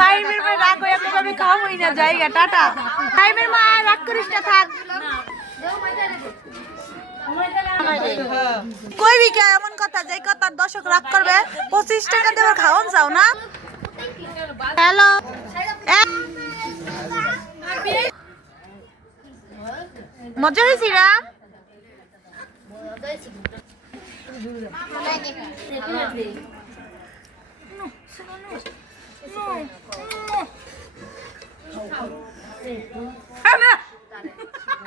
টাইমের মা রাগ হয়ে আমি খাওয়াই না জায়গা টাটা টাইমের মা রাগ করিস না থাক কইবি কে এমন কথা যেই কথা দর্শক রাগ করবে 25 টাকা দেবার খাওয়ান চাও না হ্যালো মজা হয়েছি রা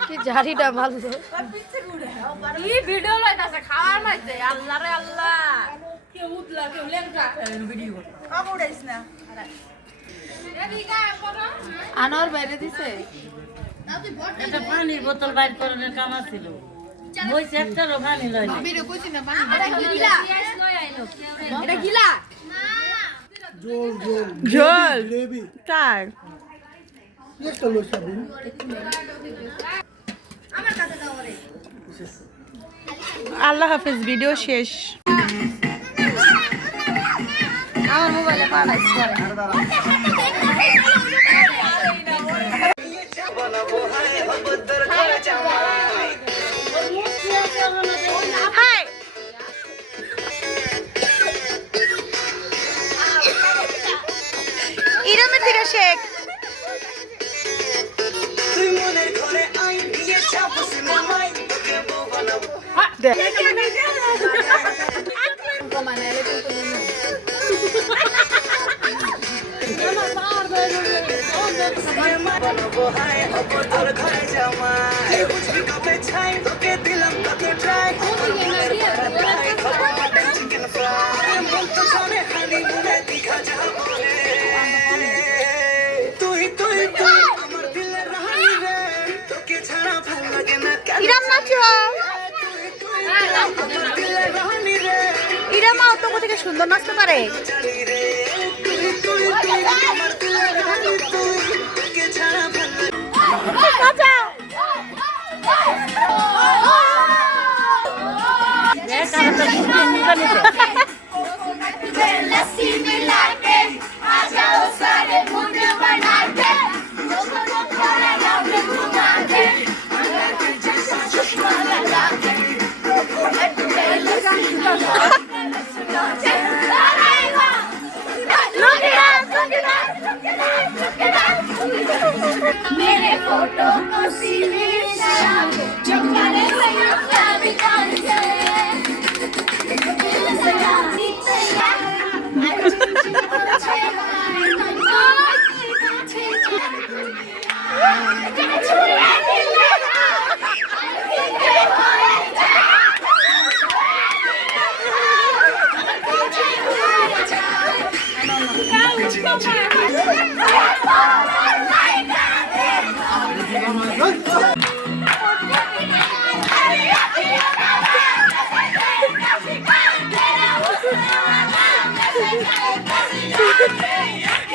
কি জারিটা ভালো এই ভিডিও লইতাছে খাওয়ার মাইতে আল্লাহ রে আল্লাহ কেউ উতলা কেউ লেংটা ভিডিও কাপড়াইছ না আনোর বাইরে দিছে এটা পানির বোতল বাইর করার কাম ছিল ওই সেক্টরও পানি লয় না ভিডিও কইছি না পানি এটা গিলা এটা গিলা জল তাই আল্লাহ হাফেজ ভিডিও শেষ আমার মোবাইলে পাঠাইছি হাই ইরামের থেকে শেখ ইরাম নাচো ইরাম তো থেকে সুন্দর নাচতে পারে मेरे फोटो को सीने चुपकाने से बितान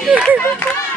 Ha ha ha!